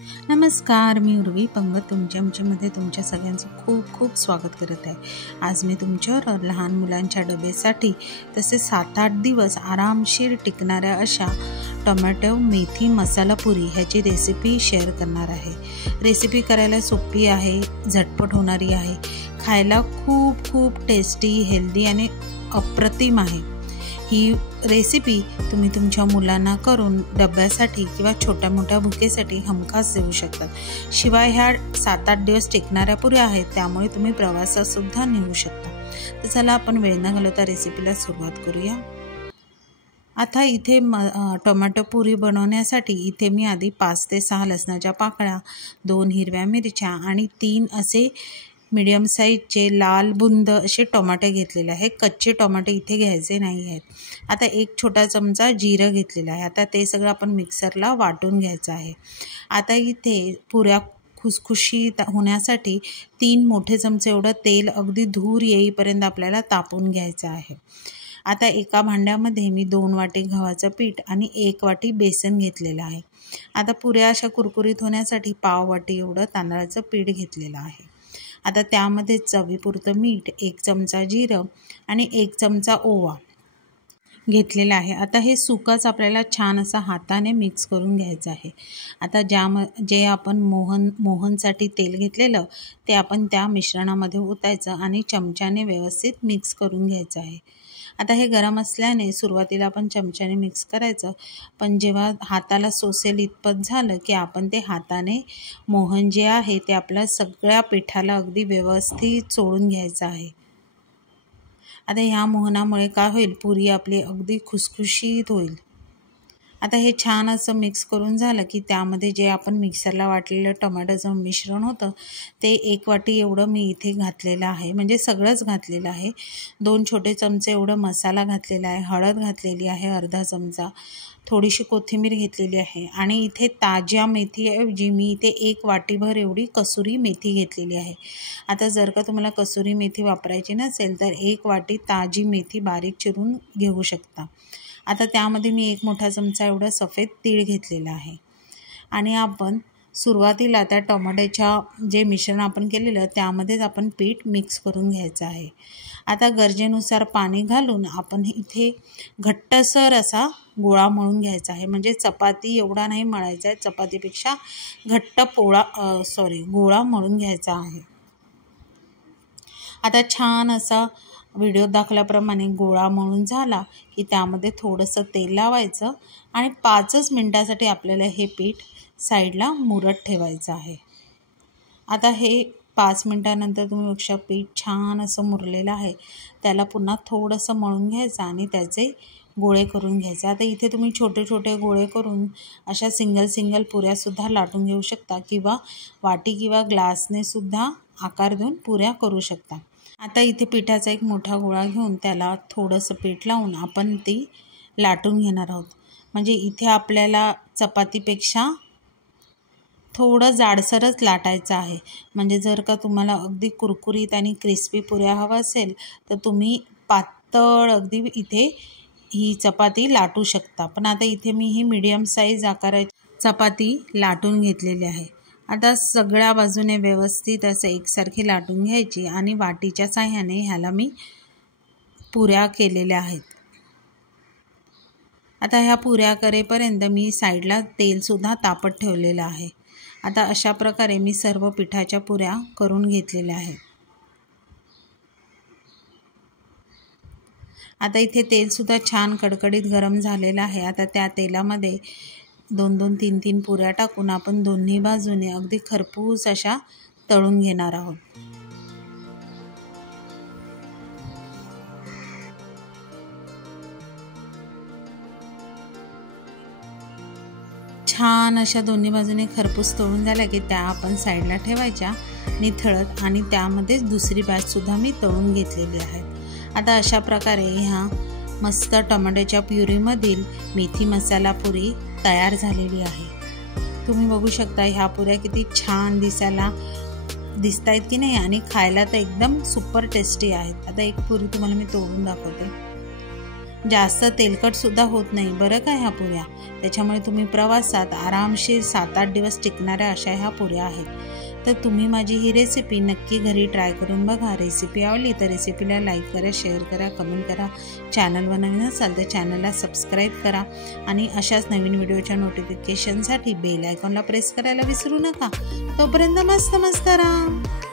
नमस्कार, मी उर्वी पंगत तुमच्यामध्ये तुमच्या सगळ्यांचं खूप खूप स्वागत करत आहे। आज मी तुमच्यावर लहान मुलांच्या डब्यासाठी तसेच 7-8 दिवस आरामशीर टिकणाऱ्या अशा टोमॅटो मेथी मसाला पुरी ह्याची रेसिपी शेअर करणार आहे। रेसिपी करायला सोपी आहे, झटपट होणारी आहे, खायला खूप खूप टेस्टी, हेल्दी आणि अप्रतिम आहे। ही रेसिपी तुम्ही तुमच्या मुलांना करून डब्यासाठी किंवा छोट्या मोठ्या भुकेसाठी हमखास देऊ शकता। शिवाय ह्या 7-8 दिवस टिकणाऱ्या पुऱ्या आहेत, त्यामुळे तुम्ही प्रवासात सुद्धा नेऊ शकता। तर चला आपण वेळ न घालवता रेसिपीला सुरुवात करूया। आता इथे टोमॅटो पुरी बनवण्यासाठी इथे मी आधी 5 ते 6 लसणाच्या पाकळ्या, 2 हिरव्या मिरच्या आणि 3 असे मीडियम साईजचे लाल बुंद असे टोमॅटो घेतलेले आहे। कच्चे टोमॅटो इथे घ्यायचे नाही आहेत। आता 1 छोटा चमचा जिरं घेतलेला आहे। आता ते सगळं आपण मिक्सरला वाटून घ्यायचं आहे। आता इथे पुऱ्या खुसखुशीत होण्यासाठी 3 मोठे चमचे एवढं तेल अगदी धूर येईपर्यंत आपल्याला तापवून घ्यायचं आहे। आता एका भांड्यामध्ये मी 2 वाटी गव्हाचं पीठ आणि 1 वाटी बेसन घेतलेलं आहे। आता पुऱ्या अशा कुरकुरीत होण्यासाठी पाव वाटी एवढं तांदळाचं पीठ घेतलेलं आहे। आता त्यामध्ये चवीपुरतं मीठ, 1 चमचा जिरं आणि 1 चमचा ओवा घेतलेला आहे। आता हे सुकंच आपल्याला छान असं हाताने मिक्स करून घ्यायचं आहे। आता जे आपण मोहनसाठी तेल घेतलेलं ते आपण त्या मिश्रणामध्ये ओतायचं आणि चमच्याने व्यवस्थित मिक्स करून घ्यायचं आहे। आता हे गरम असल्याने सुरुवातीला आपण चमच्याने मिक्स करायचं, पण जेव्हा हाताला सोसेल इतपत झालं की आपण ते हाताने मोहन जे आहे ते आपल्या सगळ्या पिठाला अगदी व्यवस्थित चोळून घ्यायचं आहे। आता ह्या मोहनामुळे काय होईल, पुरी आपली अगदी खुसखुशीत होईल। आता हे छान असं मिक्स करून झालं की त्यामध्ये जे आपण मिक्सरला वाटलेलं टोमॅटोचं मिश्रण होतं ते 1 वाटी एवढं मी इथे घातलेलं आहे, म्हणजे सगळंच घातलेलं आहे। 2 छोटे चमचे एवढं मसाला घातलेला आहे, हळद घातलेली आहे अर्धा चमचा, थोडीशी कोथिंबीर घेतलेली आहे आणि इथे ताज्या मेथीऐवजी मी इथे 1 वाटीभर एवढी कसुरी मेथी घेतलेली आहे। आता जर का तुम्हाला कसुरी मेथी वापरायची नसेल तर 1 वाटी ताजी मेथी बारीक चिरून घेऊ शकता। आता त्यामध्ये मी 1 मोठा चमचा एवढं सफेद तीळ घेतलेला आहे आणि आपण सुरुवातीला त्या टोमॅटोच्या जे मिश्रण आपण केलेलं त्यामध्येच आपण पीठ मिक्स करून घ्यायचं आहे। आता गरजेनुसार पाणी घालून आपण इथे घट्टसर असा गोळा मळून घ्यायचा आहे, म्हणजे चपाती एवढा नाही मळायचा आहे, चपातीपेक्षा घट्ट गोळा मळून घ्यायचा आहे। आता छान असा व्हिडिओ दाखवल्याप्रमाणे गोळा मळून झाला की त्यामध्ये थोडंसं तेल लावायचं आणि 5 मिनिटासाठी आपल्याला हे पीठ साईडला मुरत ठेवायचं आहे। आता हे 5 मिनिटानंतर तुम्ही बघा पीठ छान असं मुरलेलं आहे, त्याला पुन्हा थोडंसं मळून घ्यायचं आणि त्याचे गोळे करून घ्यायचे। आता इथे तुम्ही छोटे छोटे गोळे करून अशा सिंगल पुऱ्यासुद्धा लाटून घेऊ शकता किंवा वाटी किंवा ग्लासने सुद्धा आकार देऊन पुऱ्या करू शकता। आता इथे पिठाचा एक मोठा गोळा घेऊन त्याला थोडंसं पीठ लावून आपण ती लाटून घेणार आहोत, म्हणजे इथे आपल्याला चपातीपेक्षा थोडं जाडसरच लाटायचं आहे। म्हणजे जर का तुम्हाला अगदी कुरकुरीत आणि क्रिस्पी पुऱ्या हवा असेल तर तुम्ही पातळ अगदी इथे ही चपाती लाटू शकता, पण आता इथे मी ही मीडियम साईज आकाराची चपाती लाटून घेतलेली आहे। आता सगळ्या बाजूने व्यवस्थित असं एकसारखी लाटून घ्यायची आणि वाटीच्या साह्याने ह्याला मी पुऱ्या केलेल्या आहेत। आता ह्या पुऱ्या करेपर्यंत मी साईडला तेलसुद्धा तापत ठेवलेलं आहे। आता अशा प्रकारे मी सर्व पिठाच्या पुऱ्या करून घेतलेल्या आहेत। आता इथे तेलसुद्धा छान कडकडीत गरम झालेलं आहे। आता त्या तेलामध्ये 2-2, 3-3 पुऱ्या टाकून आपण दोन्ही बाजूने अगदी खरपूस अशा तळून घेणार आहोत। छान अशा दोन्ही बाजूने खरपूस तळून झाल्या की त्या आपण साईडला ठेवायच्या निथळत आणि त्यामध्येच दुसरी बॅचसुद्धा मी तळून घेतलेली आहे। आता अशा प्रकारे ह्या मस्त टोमॅटोच्या प्युरीमधील मेथी मसाला पुरी तयार झालेली आहे। तुम्ही बघू शकता ह्या पुऱ्या किती छान दिसतायत की नाही आणि खायला तर एकदम सुपर टेस्टी आहेत। आता एक पुरी तुम्हाला मी तोडून दाखवते। जास्त तेलकटसुद्धा होत नाही बरं का ह्या पुऱ्या। त्याच्यामुळे तुम्ही प्रवासात आरामशीर 7-8 दिवस टिकणाऱ्या अशा ह्या पुऱ्या आहेत। तर तुम्ही माझी ही रेसिपी नक्की घरी ट्राय करून बघा। रेसिपी आवडली तर रेसिपीला लाईक करा, शेअर करा, कमेंट करा। चॅनलवर नवीन असाल तर चॅनलला सबस्क्राईब करा आणि अशाच नवीन व्हिडिओच्या नोटिफिकेशनसाठी बेल आयकॉनला प्रेस करायला विसरू नका। तोपर्यंत मस्त मस्त राहा।